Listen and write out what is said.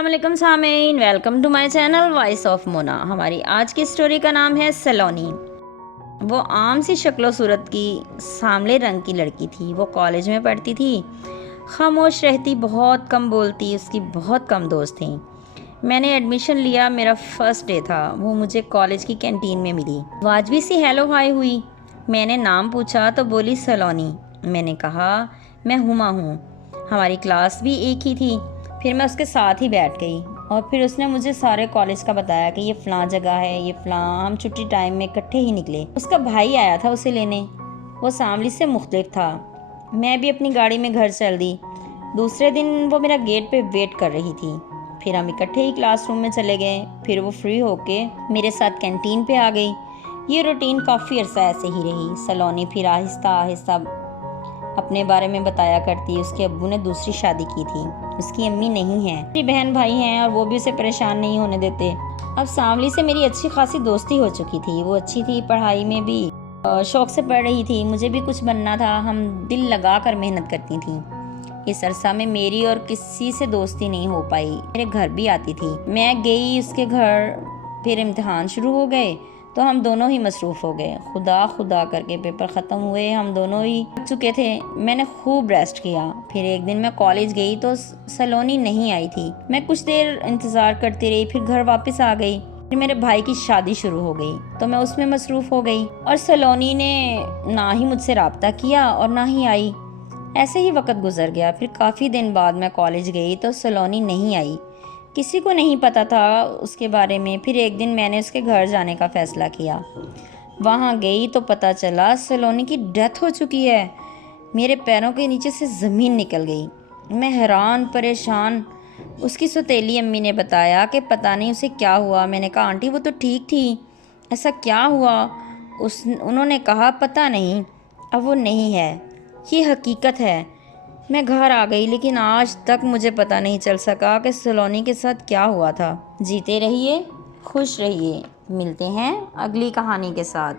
अस्सलामुअलैकुम सामीन, welcome to my channel voice of Mona. हमारी आज की स्टोरी का नाम है सलोनी। वो आम सी शक्लो सूरत की सांवले रंग की लड़की थी। वो कॉलेज में पढ़ती थी, खामोश रहती, बहुत कम बोलती, उसकी बहुत कम दोस्त थीं। मैंने एडमिशन लिया, मेरा फर्स्ट डे था। वो मुझे कॉलेज की कैंटीन में मिली। वाजबी सी हेलो हाय हुई। मैंने नाम पूछा तो बोली सलोनी। मैंने कहा मैं हुमा हूँ। हमारी क्लास भी एक ही थी। फिर मैं उसके साथ ही बैठ गई और फिर उसने मुझे सारे कॉलेज का बताया कि ये फ़लाँ जगह है, ये फ़लाँ। हम छुट्टी टाइम में इकट्ठे ही निकले। उसका भाई आया था उसे लेने। वो सांवली से मुख्तलिफ था। मैं भी अपनी गाड़ी में घर चल दी। दूसरे दिन वो मेरा गेट पे वेट कर रही थी। फिर हम इकट्ठे ही क्लासरूम में चले गए। फिर वो फ्री होके मेरे साथ कैंटीन पे आ गई। ये रूटीन काफ़ी अरसा ऐसे ही रही। सलोनी फिर आहिस्ता आहिस्ता अपने बारे में बताया करती। उसके अब्बू ने दूसरी शादी की थी, उसकी अम्मी नहीं है, मेरी बहन भाई हैं और वो भी उसे परेशान नहीं होने देते। अब सांवली से मेरी अच्छी खासी दोस्ती हो चुकी थी। वो अच्छी थी, पढ़ाई में भी शौक से पढ़ रही थी। मुझे भी कुछ बनना था। हम दिल लगा कर मेहनत करती थी। इस अरसा में मेरी और किसी से दोस्ती नहीं हो पाई। मेरे घर भी आती थी, मैं गई उसके घर। फिर इम्तिहान शुरू हो गए तो हम दोनों ही मसरूफ़ हो गए। खुदा खुदा करके पेपर ख़त्म हुए, हम दोनों ही थक चुके थे। मैंने खूब रेस्ट किया। फिर एक दिन मैं कॉलेज गई तो सलोनी नहीं आई थी। मैं कुछ देर इंतज़ार करती रही, फिर घर वापस आ गई। फिर मेरे भाई की शादी शुरू हो गई तो मैं उसमें मसरूफ़ हो गई और सलोनी ने ना ही मुझसे रब्ता किया और ना ही आई। ऐसे ही वक्त गुजर गया। फिर काफ़ी दिन बाद मैं कॉलेज गई तो सलोनी नहीं आई। किसी को नहीं पता था उसके बारे में। फिर एक दिन मैंने उसके घर जाने का फ़ैसला किया। वहाँ गई तो पता चला सलोनी की डेथ हो चुकी है। मेरे पैरों के नीचे से ज़मीन निकल गई। मैं हैरान परेशान। उसकी सौतेली अम्मी ने बताया कि पता नहीं उसे क्या हुआ। मैंने कहा आंटी वो तो ठीक थी, ऐसा क्या हुआ? उन्होंने कहा पता नहीं, अब वो नहीं है, ये हकीकत है। मैं घर आ गई लेकिन आज तक मुझे पता नहीं चल सका कि सलोनी के साथ क्या हुआ था। जीते रहिए, खुश रहिए। मिलते हैं अगली कहानी के साथ।